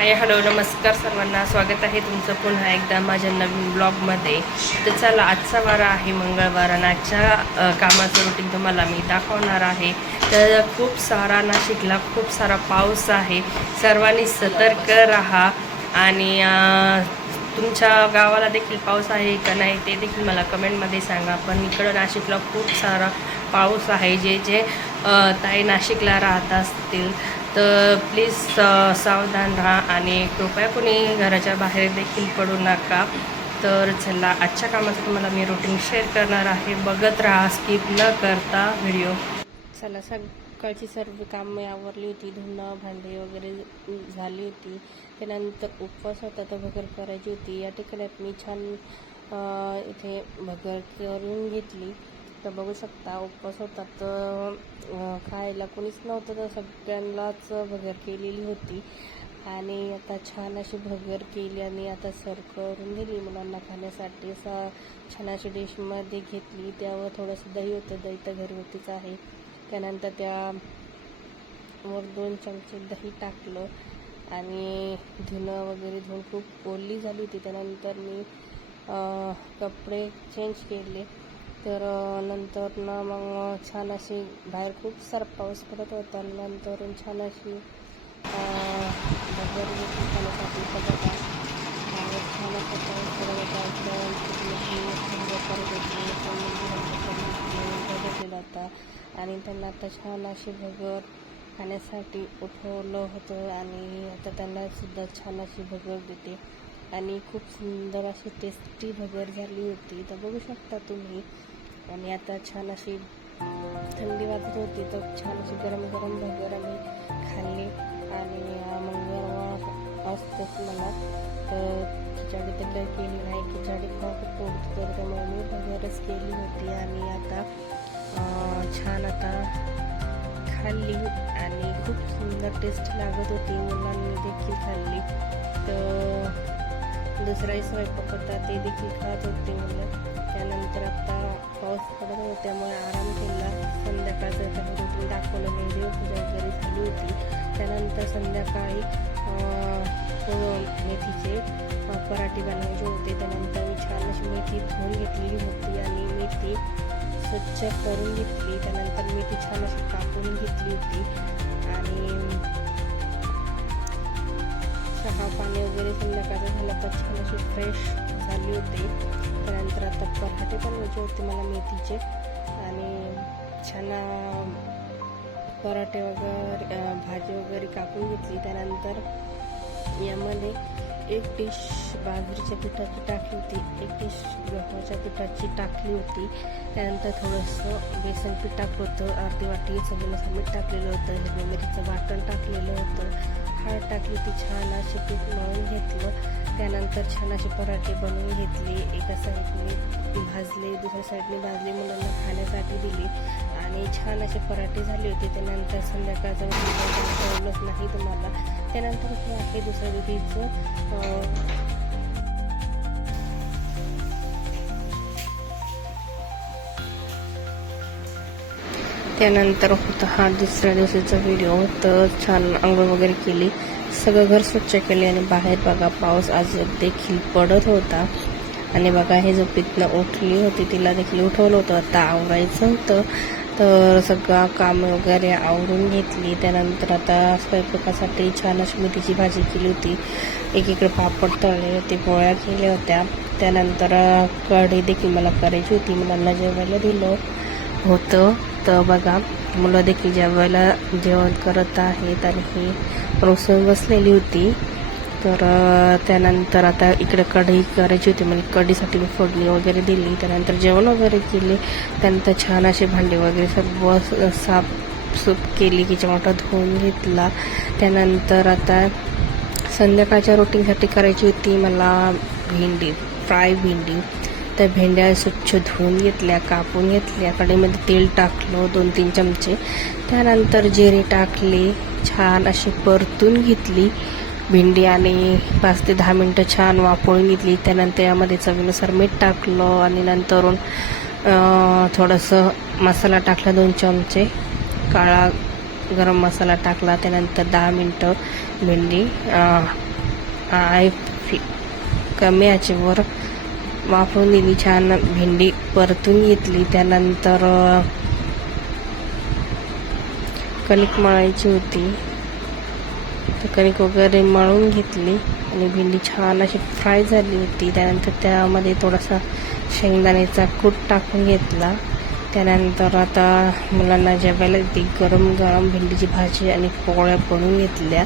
Hi hello नमस्कार सर्वांना, स्वागत आहे तुमचं पुन्हा एकदा माझ्या नवीन ब्लॉगमध्ये. तर चला, आजचा वार आहे मंगळवार आणि आजच्या कामाचं रुटीन तुम्हाला मी दाखवणार आहे. तर खूप सारा नाशिकला खूप सारा पाऊस आहे, सर्वांनी सतर्क राहा. आणि तुमच्या गावाला देखील पाऊस आहे का नाही ते देखील मला कमेंटमध्ये सांगा. पण इकडं नाशिकला खूप सारा पाऊस आहे. जे ताई नाशिकला राहत असतील तर प्लीज सावधान राहा आणि कृपया कोणी घराच्या बाहेर देखील पडू नका. तर चला, आजच्या कामाचं तुम्हाला मी रुटीन शेअर करणार आहे, बघत राहा स्किप न करता व्हिडिओ. चला, सकाळची सर्व कामे आवरली होती, धुणं भांडी वगैरे झाली होती. त्यानंतर उपवास होता तर भगर करायची होती. या ठिकाणी मी छान इथे भगर करून घेतली. तर बघू शकता, उपवास होता तर खायला कोणीच नव्हतं तर सगळ्यांनाच भगर केलेली होती. आणि आता छान अशी भगर केली आणि आता सर्व करून दिली मुलांना खाण्यासाठी. छान अशी डिशमध्ये घेतली, त्यावर थोडंसं दही होतं, दही तर घरगुतीच आहे. त्यानंतर त्यावर 2 चमचे दही टाकलं आणि धुणं वगैरे धुवून खूप ओली झाली होती. त्यानंतर मी कपडे चेंज केले. तर नंतर ना मग छान अशी बाहेर खूप सारा पाऊस पडत होता. नंतर छान अशी भगर घेतली खाण्यासाठी. बघा, छान असा पाऊस पडत होता आणि त्यांना आता छान अशी भगर खाण्यासाठी उठवलं होतं आणि आता त्यांना सुद्धा छान अशी भगर देते. आणि खूप सुंदर अशी टेस्टी भगर झाली होती, तर बघू शकता तुम्ही. आणि आता छान अशी थंडी वाजत होती तर छान अशी गरम गरम भगर आम्ही खाल्ली. आणि मंगळवार असतोच मला तर खिचडी तर काही केली नाही, खिचडी खूप पोट तर त्यामुळे मी भगरच केली होती. आणि आता छान आता खाल्ली आणि खूप सुंदर टेस्ट लागत होती, मुलांनी देखील खाल्ली. तर दुसराही स्वयंपाक होता ते देखील खात होते मुलं. त्यानंतर आता पाऊस पडत होता त्यामुळे आराम केला. संध्याकाळचं काही रुटीन दाखवलं नाही, देवपूजा वगैरे झाली होती. त्यानंतर संध्याकाळी मेथीचे पराठे बनवायचे होते. त्यानंतर मी छान अशी मेथी धुवून घेतलेली होती आणि मेथी स्वच्छ करून घेतली. त्यानंतर मेथी छान अशी कापून घेतली होती आणि चहा पाणी वगैरे संध्याकाळचं झालं तर छान अशी फ्रेश झाली होती. त्यानंतर आता पराठे बनवायचे होते मला मेथीचे आणि छान पराठे वगैरे भाजी वगैरे कापून घेतली. त्यानंतर यामध्ये 1 डिश बाजरीच्या पिठाची टाकली होती, 1 डिश गव्हाच्या पिठाची टाकली होती. त्यानंतर थोडंसं बेसन पीठ टाकलं होतं, अर्धी वाटी चवीनुसार मीठ टाकलेलं होतं, हिरव्या मिरचीचं वाटण टाकलेलं होतं, हळद टाकली होती. छान असे पीठ मळून घेतलं. त्यानंतर छान असे पराठे बनवून घेतले. एका साईडने भाजले, दुसऱ्या साईडने भाजले, मुलांना खाण्यासाठी दिली आणि छान असे पराठे झाले होते. त्यानंतर संध्याकाळचं कळलंच नाही तुम्हाला. त्यानंतर हे आहे दुसऱ्या दिवशीचं त्यानंतर होता हा दुसऱ्या दिवशीचा व्हिडिओ. तर छान आंघोळ वगैरे केली, सगळं घर स्वच्छ केले आणि बाहेर बघा पाऊस आज देखील पडत होता. आणि बघा, हे झोपेतनं उठली होती, तिला देखील उठवलं होतं, आता आवरायचं होतं. तर सगळं काम वगैरे आवरून घेतली. त्यानंतर आता स्वयंपाकासाठी छान अशी मेथीची भाजी केली होती, एकीकडे पापड तळले होते, पोळ्या केल्या होत्या. त्यानंतर कढी देखील मला करायची होती, मुलांना जेवायला दिलं होतं. तर बघा, मुलं देखील जेवायला जेवण करत आहेत आणि ही रोसून बसलेली होती. तर त्यानंतर आता इकडे कढी करायची होती, म्हणजे कढीसाठी मी फोडणी वगैरे दिली. त्यानंतर जेवण वगैरे केले. त्यानंतर छान असे भांडे वगैरे सर्व साफसूफ केली, किचन धुवून घेतला. त्यानंतर आता संध्याकाळच्या रुटीनसाठी करायची होती मला भेंडी, फ्राय भेंडी. त्या भेंड्या स्वच्छ धुवून घेतल्या, कापून घेतल्या, कढईमध्ये तेल टाकलं 2-3 चमचे. त्यानंतर जिरे टाकले, छान अशी परतून घेतली भेंडी आणि 5 ते 10 मिनटं छान वाफवून घेतली. त्यानंतर यामध्ये चवीनुसार मीठ टाकलं आणि नंतरून थोडंसं मसाला टाकला, 2 चमचे काळा गरम मसाला टाकला. त्यानंतर 10 मिनटं भेंडी कमी आचेवर वाफवून दिली. छान भेंडी परतून घेतली. त्यानंतर कणिक मळायची होती, तर कणिक वगैरे मळून घेतली आणि भेंडी छान अशी फ्राय झाली होती. त्यानंतर त्यामध्ये थोडासा शेंगदाण्याचा कूट टाकून घेतला. त्यानंतर आता मुलांना जेवायला ती गरम गरम भेंडीची भाजी आणि पोळ्या बनवून घेतल्या.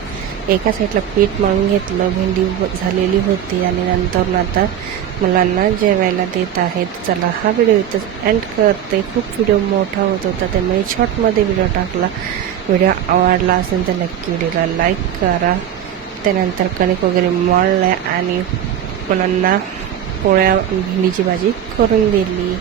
एका साईडला पीठ मळून घेतलं, भेंडी झालेली होती आणि नंतर आता मुलांना जेवायला देत आहेत. चला हा व्हिडिओ इथंच एंड करते. खूप व्हिडिओ मोठा होत होता त्यामुळे शॉर्टमध्ये व्हिडिओ टाकला. व्हिडिओ आवडला असेल तर नक्की व्हिडिओला लाईक करा. त्यानंतर कणिक वगैरे मळलं आणि मुलांना पोळ्या भेंडीची भाजी करून दिली.